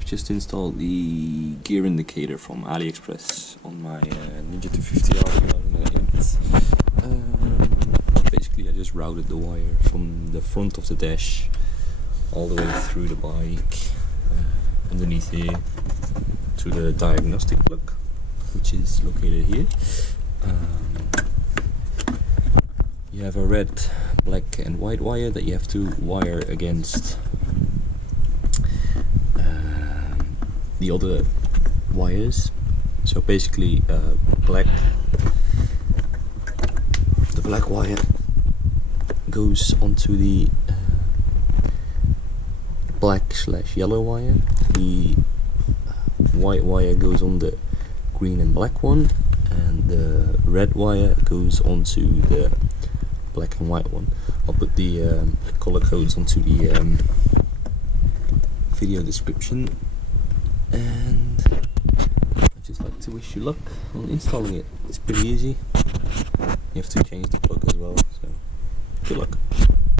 I've just installed the gear indicator from Aliexpress on my Ninja 250R 2008. Basically I just routed the wire from the front of the dash all the way through the bike, underneath here, to the diagnostic plug, which is located here. You have a red, black and white wire that you have to wire against the other wires. So basically the black wire goes onto the black/yellow wire, the white wire goes on the green and black one, and the red wire goes onto the black and white one. I'll put the color codes onto the video description, and I'd just like to wish you luck on installing it. It's pretty easy. You have to change the plug as well, so good luck.